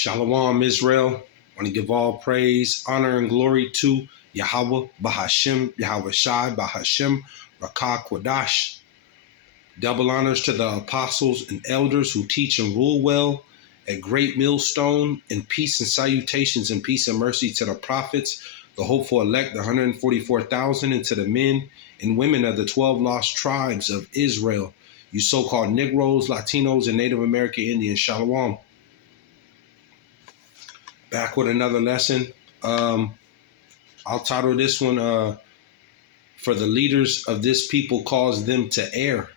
Shalom, Israel. I want to give all praise, honor, and glory to Yahawah, BAHASHAM, YAHAWAHSHI, BAHASHAM, Rakah Kwadash. Double honors to the apostles and elders who teach and rule well, a great millstone, and peace and salutations and peace and mercy to the prophets, the hopeful elect, the 144,000, and to the men and women of the 12 lost tribes of Israel, you so-called Negroes, Latinos, and Native American Indians. Shalom. Back with another lesson. I'll title this one, For the Leaders of This People Cause Them to Err.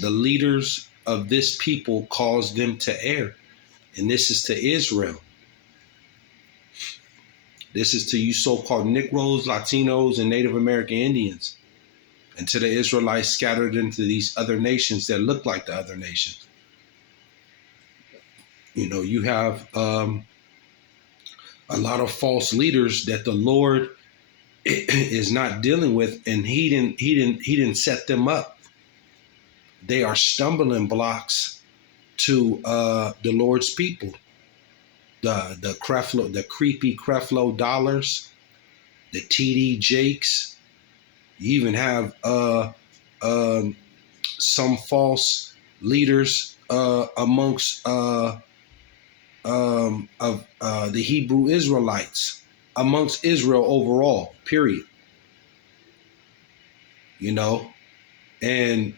The leaders of this people cause them to err. And this is to Israel. This is to you so-called Negroes, Latinos, and Native American Indians. And to the Israelites scattered into these other nations that look like the other nations. You know, you have a lot of false leaders that the Lord is not dealing with, and He didn't set them up. They are stumbling blocks to the Lord's people. The creepy Creflo dollars, the TD Jakes. You even have some false leaders amongst the Hebrew Israelites, amongst Israel overall, period. You know, and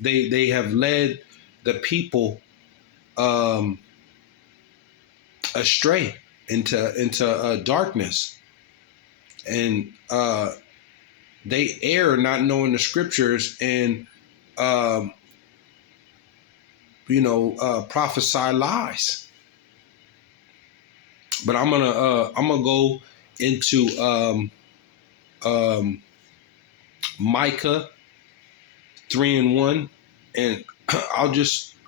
they have led the people astray into darkness, and they err not knowing the scriptures, and prophesy lies. But I'm gonna go into Micah 3:1, and I'm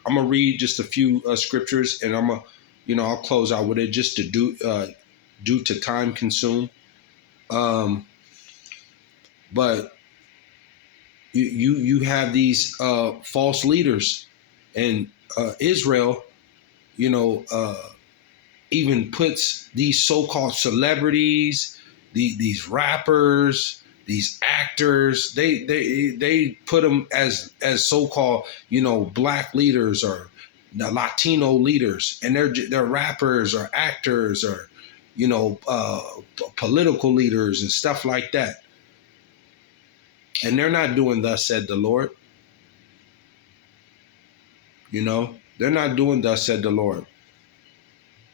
gonna read just a few scriptures, and I'll close out with it just to due to time consume. But you have these false leaders, and Israel, even puts these so-called celebrities, these rappers, these actors, they put them as so-called black leaders or the Latino leaders, and they're rappers or actors or political leaders and stuff like that, and they're not doing thus said the Lord. They're not doing thus said the Lord.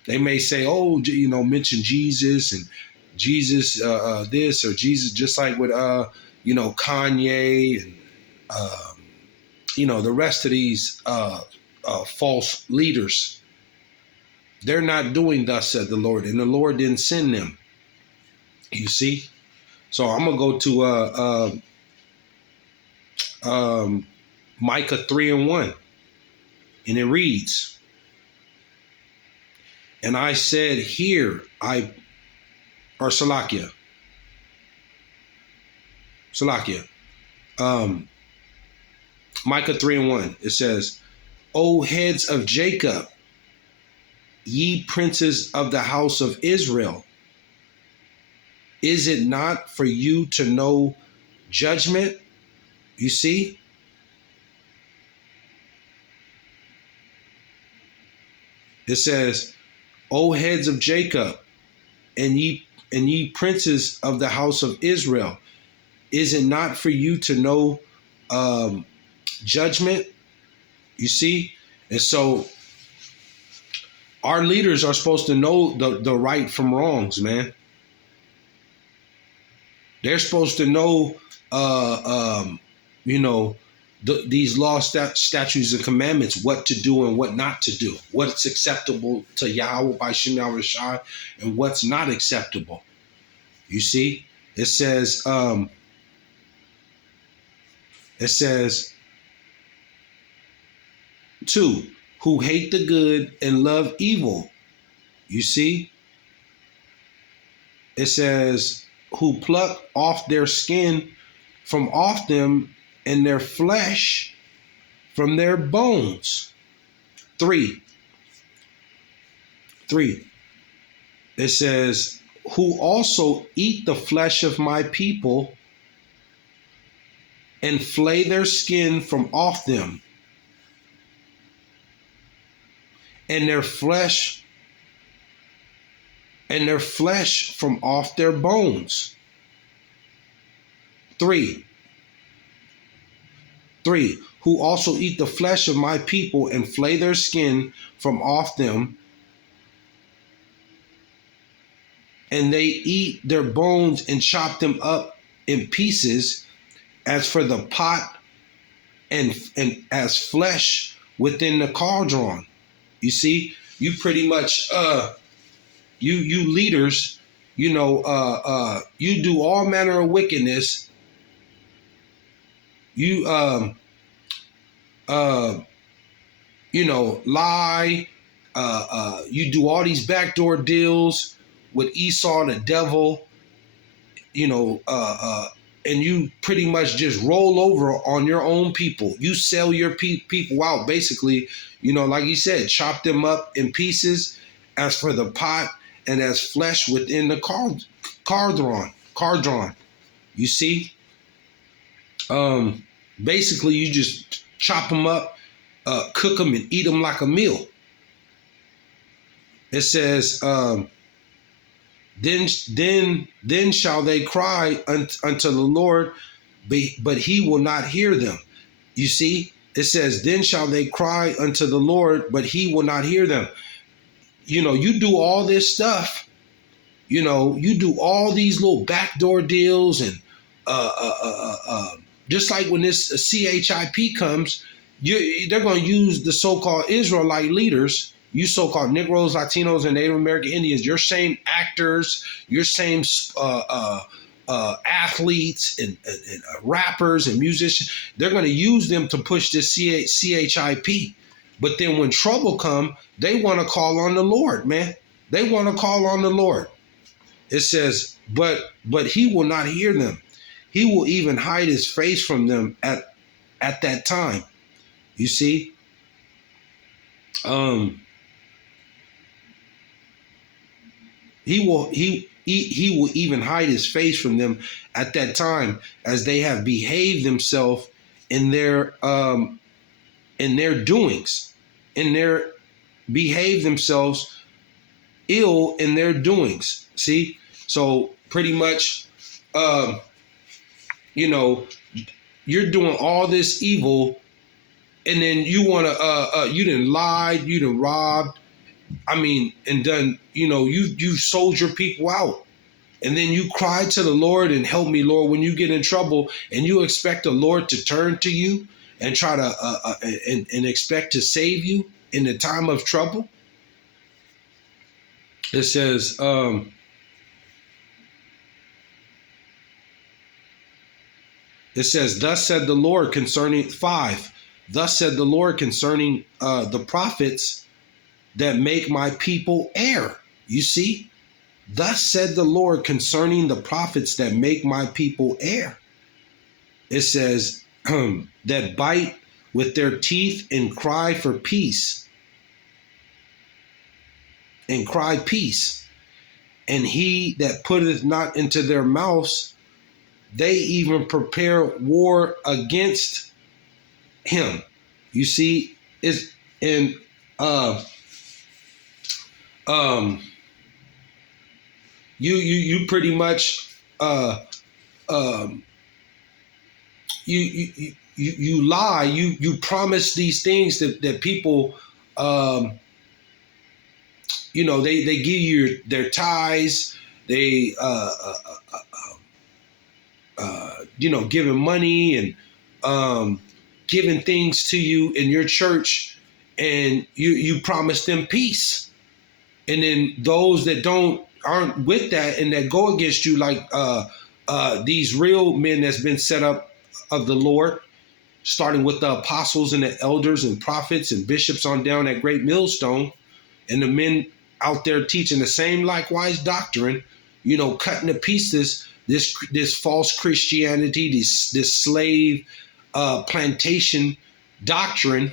They may say, mention Jesus and Jesus this or Jesus, just like with Kanye and the rest of these false leaders. They're not doing thus said the Lord, and the Lord didn't send them. You see? So I'm gonna go to Micah 3:1, and it reads, "And I said, Salakia. Micah 3:1, it says, O heads of Jacob, ye princes of the house of Israel, is it not for you to know judgment?" You see? It says, O heads of Jacob, and ye princes of the house of Israel, is it not for you to know judgment? You see? And so our leaders are supposed to know the right from wrongs, man. They're supposed to know these laws, statutes, and commandments, what to do and what not to do, what's acceptable to Yahawah by YAHAWAHSHI and what's not acceptable. You see, it says, 2, who hate the good and love evil. You see, it says, who pluck off their skin from off them and their flesh from their bones. 3, 3. It says, who also eat the flesh of my people and flay their skin from off them, and their flesh from off their bones. 3. Who also eat the flesh of my people and flay their skin from off them, and they eat their bones and chop them up in pieces, as for the pot and as flesh within the cauldron. You see, you pretty much you leaders, you do all manner of wickedness. You lie. You do all these backdoor deals with Esau, the devil. And you pretty much just roll over on your own people. You sell your people out, basically. Like you said, chop them up in pieces, as for the pot and as flesh within the cauldron. You see, basically you just chop them up, cook them, and eat them like a meal. It says, then shall they cry unto the Lord, but he will not hear them. You see, it says, then shall they cry unto the Lord, but he will not hear them. You do all this stuff. You do all these little backdoor deals, and just like when this CHIP comes, they're going to use the so-called Israelite leaders, you so-called Negroes, Latinos, and Native American Indians, your same actors, your same athletes and rappers and musicians. They're going to use them to push this CHIP. But then when trouble come, they want to call on the Lord, man. They want to call on the Lord. It says, but he will not hear them. He will even hide his face from them at that time. You see? He will even hide his face from them at that time, as they have behaved themselves in their doings, behave themselves ill in their doings. See, so pretty much, you're doing all this evil, and then you want to, you done lied, you done robbed, and done, you sold your people out. And then you cry to the Lord and help me, Lord, when you get in trouble, and you expect the Lord to turn to you and try to, and expect to save you in the time of trouble. It says, thus said the Lord concerning 5. Thus said the Lord concerning the prophets that make my people err. You see, thus said the Lord concerning the prophets that make my people err. It says, that bite with their teeth and cry for peace. And cry peace. And he that putteth not into their mouths, they even prepare war against him. You see, it's in you pretty much you lie, you promise these things that people they give you their tithes, they giving money and giving things to you in your church, and you promise them peace. And then those that aren't with that and that go against you, like these real men that's been set up of the Lord, starting with the apostles and the elders and prophets and bishops on down at Great Millstone, and the men out there teaching the same likewise doctrine, cutting to pieces this false Christianity, this slave plantation doctrine,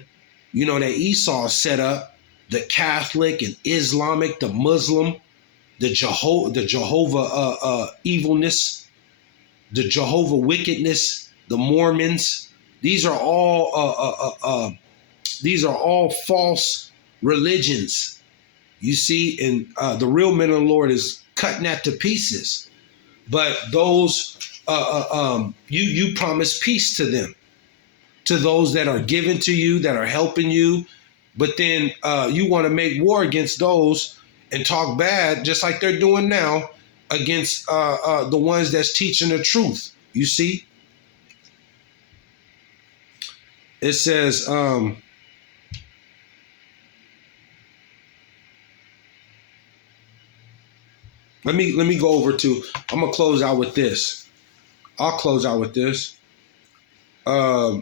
that Esau set up, the Catholic and Islamic, the Muslim, the Jehovah evilness, the Jehovah wickedness, the Mormons. These are all false religions. You see, and the real men of the Lord is cutting that to pieces. But those you promise peace to them, to those that are given to you, that are helping you. But then you want to make war against those and talk bad, just like they're doing now, against the ones that's teaching the truth. You see? It says, let me go over to, I'm going to close out with this. I'll close out with this. That's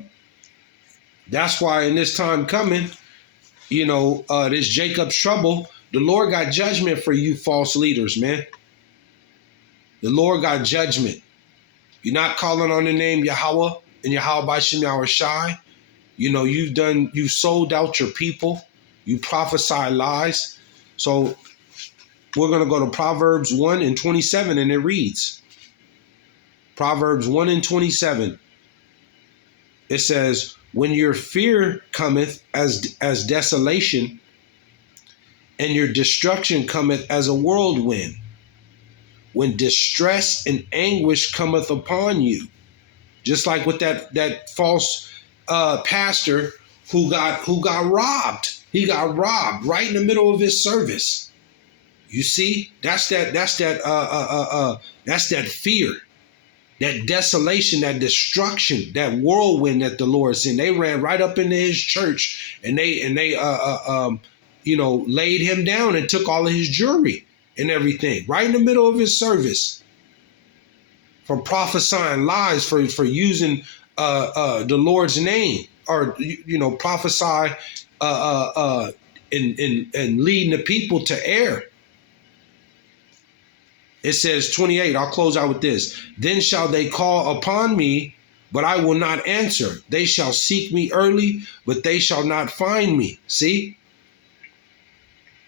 why in this time coming, this Jacob's trouble, the Lord got judgment for you false leaders, man. The Lord got judgment. You're not calling on the name Yahawah and YAHAWAHSHI. You've sold out your people. You prophesy lies. So we're going to go to Proverbs 1 and 27, and it reads, Proverbs 1 and 27. It says, when your fear cometh as desolation, and your destruction cometh as a whirlwind, when distress and anguish cometh upon you, just like with that false pastor who got robbed. He got robbed right in the middle of his service. You see, that's that fear, that desolation, that destruction, that whirlwind that the Lord sent. They ran right up into his church and they laid him down and took all of his jewelry and everything right in the middle of his service for prophesying lies, for using the Lord's name, or prophesy and leading the people to err. It says 28, I'll close out with this. Then shall they call upon me, but I will not answer. They shall seek me early, but they shall not find me. See?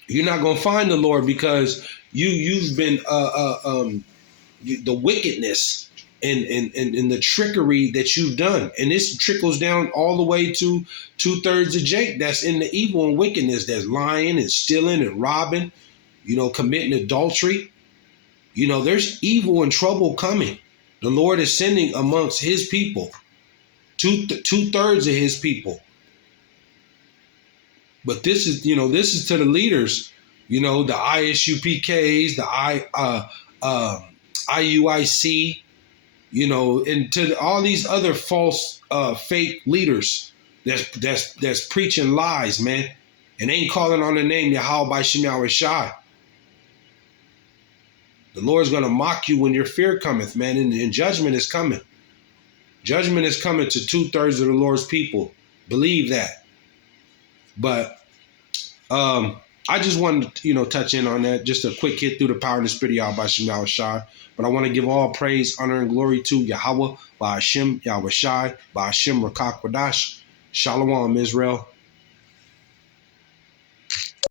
You're not going to find the Lord because you've been the wickedness and the trickery that you've done. And this trickles down all the way to 2/3 of Jake that's in the evil and wickedness, that's lying and stealing and robbing, committing adultery. There's evil and trouble coming. The Lord is sending amongst his people, 2/3 of his people. But this is to the leaders, the ISUPKs, the IUIC, and to all these other false, fake leaders that's preaching lies, man, and ain't calling on the name YAHAWAHSHI. The Lord's going to mock you when your fear cometh, man, and judgment is coming. Judgment is coming to 2/3 of the Lord's people. Believe that. But I just wanted to, touch in on that. Just a quick hit through the power and the spirit of YAHAWAHSHI. But I want to give all praise, honor, and glory to Yahawah, BAHASHAM, YAHWAHSHI, BAHASHAM, Rakah Kwadash. Shalom, Israel.